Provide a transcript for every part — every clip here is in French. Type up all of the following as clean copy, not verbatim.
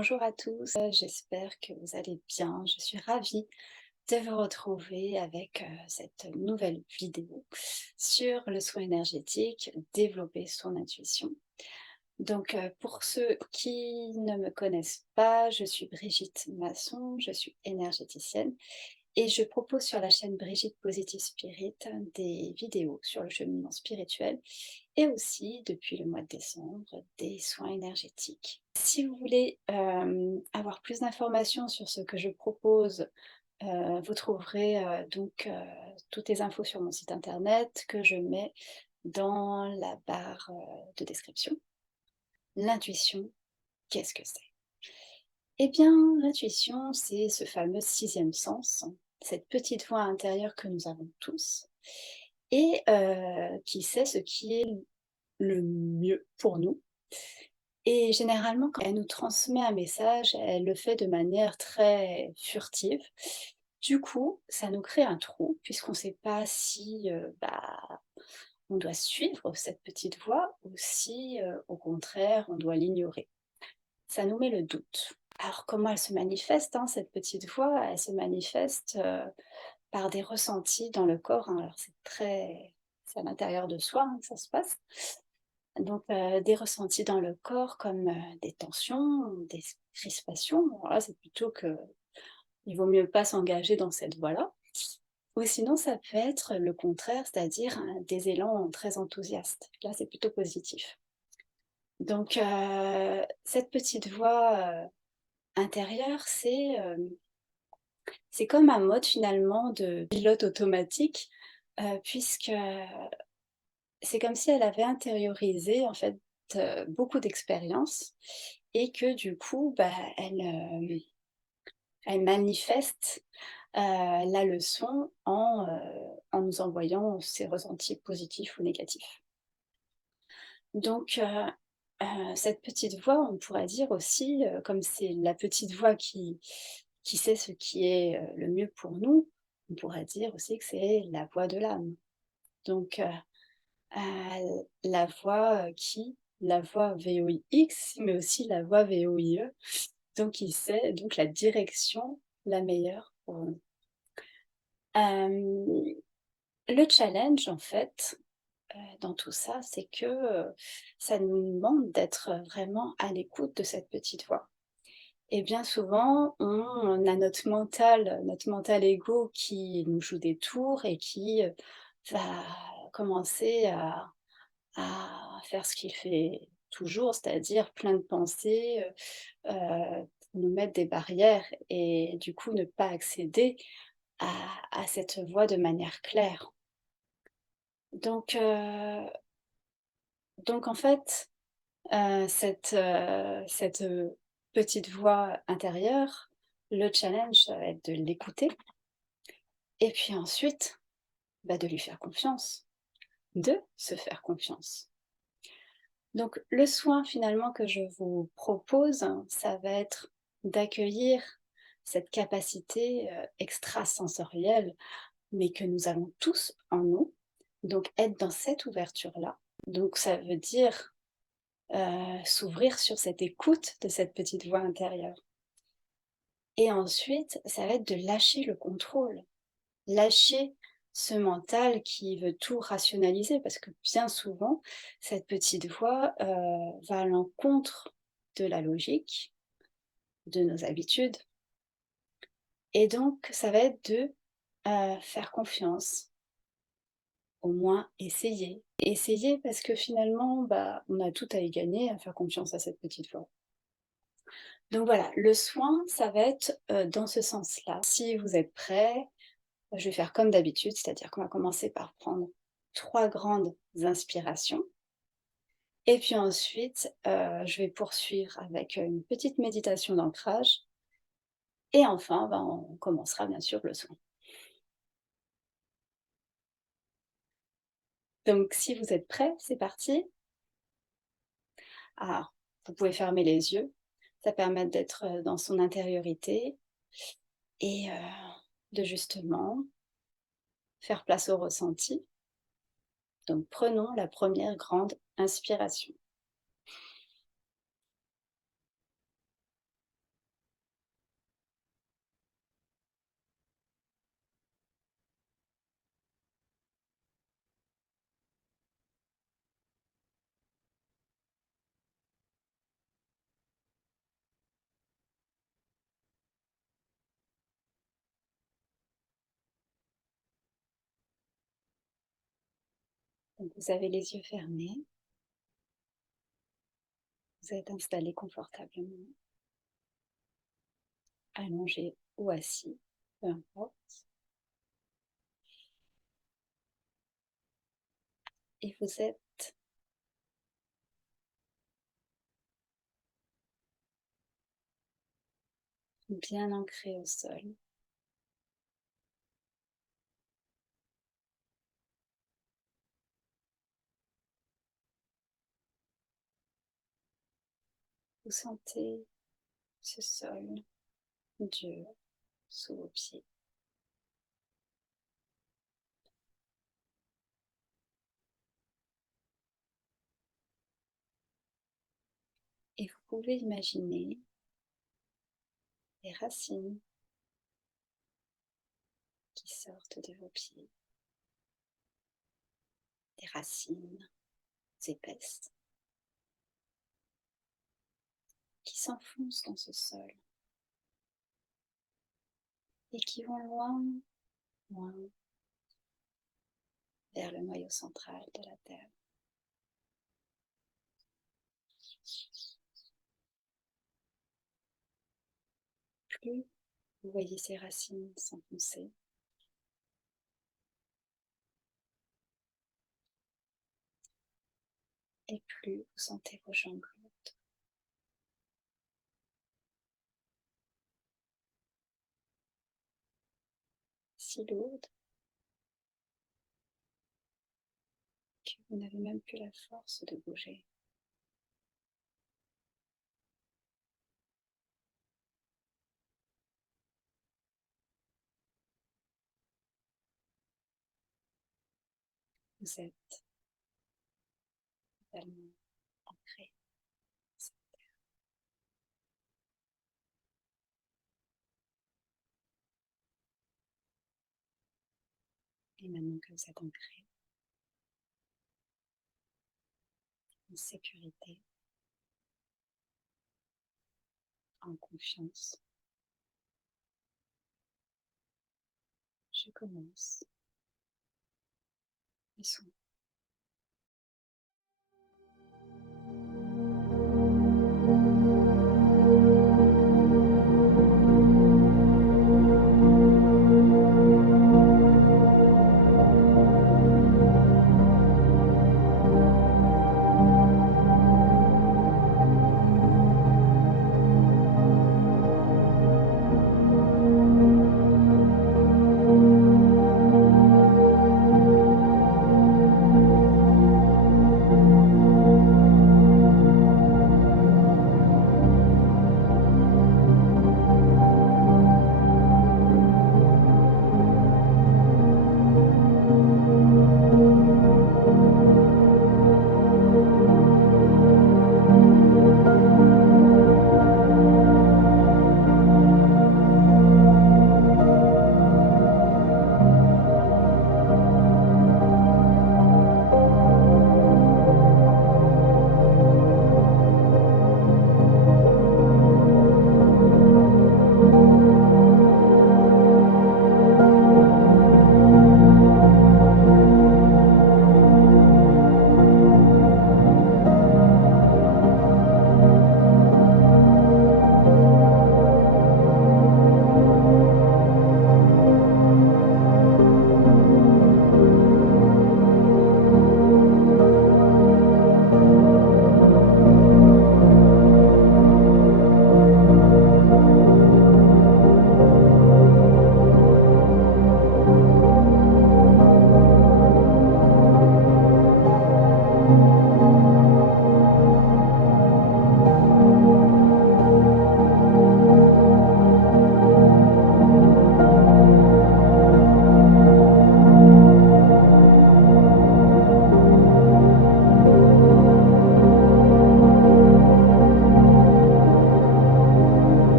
Bonjour à tous, j'espère que vous allez bien. Je suis ravie de vous retrouver avec cette nouvelle vidéo sur le soin énergétique, développer son intuition. Donc, pour ceux qui ne me connaissent pas, je suis Brigitte Masson, je suis énergéticienne et je propose sur la chaîne Brigitte Positive Spirit des vidéos sur le cheminement spirituel et aussi, depuis le mois de décembre, des soins énergétiques. Si vous voulez avoir plus d'informations sur ce que je propose, vous trouverez toutes les infos sur mon site internet que je mets dans la barre de description. L'intuition, qu'est-ce que c'est? Eh bien, l'intuition, c'est ce fameux sixième sens, cette petite voix intérieure que nous avons tous et qui sait ce qui est le mieux pour nous. Et généralement, quand elle nous transmet un message, elle le fait de manière très furtive. Du coup, ça nous crée un trou puisqu'on ne sait pas si, on doit suivre cette petite voix ou si, au contraire, on doit l'ignorer. Ça nous met le doute. Alors comment elle se manifeste, hein, cette petite voix? Elle se manifeste, par des ressentis dans le corps, hein. Alors c'est à l'intérieur de soi, hein, que ça se passe. Donc, des ressentis dans le corps comme, des tensions, des crispations. Alors là, c'est plutôt que il vaut mieux pas s'engager dans cette voie-là. Ou sinon, ça peut être le contraire, c'est-à-dire, des élans très enthousiastes. Là, c'est plutôt positif. Donc, cette petite voix, intérieure, c'est comme un mode finalement de pilote automatique, puisque c'est comme si elle avait intériorisé en fait, beaucoup d'expériences et que du coup, elle manifeste, la leçon en nous envoyant ses ressentis positifs ou négatifs. Donc cette petite voix, on pourrait dire aussi, comme c'est la petite voix qui sait ce qui est, le mieux pour nous, on pourrait dire aussi que c'est la voix de l'âme. Donc la voix, la voix VOIX, mais aussi la voix VOIE, donc il sait donc la direction la meilleure pour nous. Hem, le challenge en fait, dans tout ça, c'est que, ça nous demande d'être vraiment à l'écoute de cette petite voix. Et bien souvent, on a notre mental ego qui nous joue des tours et qui, va commencer à faire ce qu'il fait toujours, c'est-à-dire plein de pensées, pour nous mettre des barrières et du coup ne pas accéder à cette voie de manière claire. Donc en fait, cette petite voix intérieure, le challenge, ça va être de l'écouter et puis ensuite, de lui faire confiance, de se faire confiance. Donc le soin finalement que je vous propose, ça va être d'accueillir cette capacité, extrasensorielle, mais que nous avons tous en nous. Donc être dans cette ouverture-là. Donc ça veut dire, s'ouvrir sur cette écoute de cette petite voix intérieure. Et ensuite, ça va être de lâcher le contrôle, lâcher ce mental qui veut tout rationaliser parce que bien souvent, cette petite voix, va à l'encontre de la logique, de nos habitudes et donc ça va être de, faire confiance, au moins essayer. Essayer parce que finalement, on a tout à y gagner à faire confiance à cette petite voix. Donc voilà, le soin, ça va être, dans ce sens-là. Si vous êtes prêts, je vais faire comme d'habitude, c'est-à-dire qu'on va commencer par prendre 3 grandes inspirations et puis ensuite, je vais poursuivre avec, une petite méditation d'ancrage et enfin, on commencera bien sûr le soin. Donc si vous êtes prêts, c'est parti. Alors, vous pouvez fermer les yeux, ça permet d'être, dans son intériorité et de justement faire place au ressenti. Donc prenons la première grande inspiration. Donc vous avez les yeux fermés, vous êtes installé confortablement, allongé ou assis, peu importe. Et vous êtes bien ancré au sol. Vous sentez ce sol dur sous vos pieds. Et vous pouvez imaginer les racines qui sortent de vos pieds, des racines épaisses qui s'enfoncent dans ce sol et qui vont loin, loin vers le noyau central de la Terre. Plus vous voyez ces racines s'enfoncer, et plus vous sentez vos jambes lourdes. Si lourdes que vous n'avez même plus la force de bouger. Vous êtes totalement ancré. Et maintenant que vous êtes ancré, en sécurité, en confiance, je commence les soins.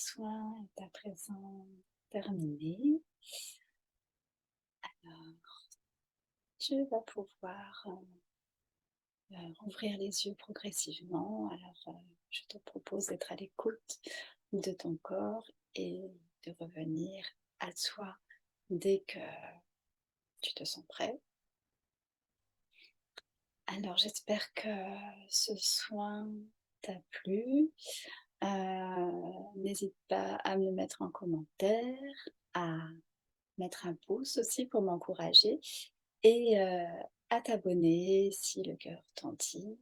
soin est à présent terminé. Alors, tu vas pouvoir rouvrir les yeux progressivement. Alors, je te propose d'être à l'écoute de ton corps et de revenir à toi dès que tu te sens prêt. Alors, j'espère que ce soin t'a plu. N'hésite pas à me le mettre en commentaire, à mettre un pouce aussi pour m'encourager et à t'abonner si le cœur t'en dit.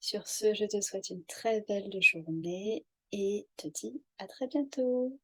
Sur ce, je te souhaite une très belle journée et te dis à très bientôt.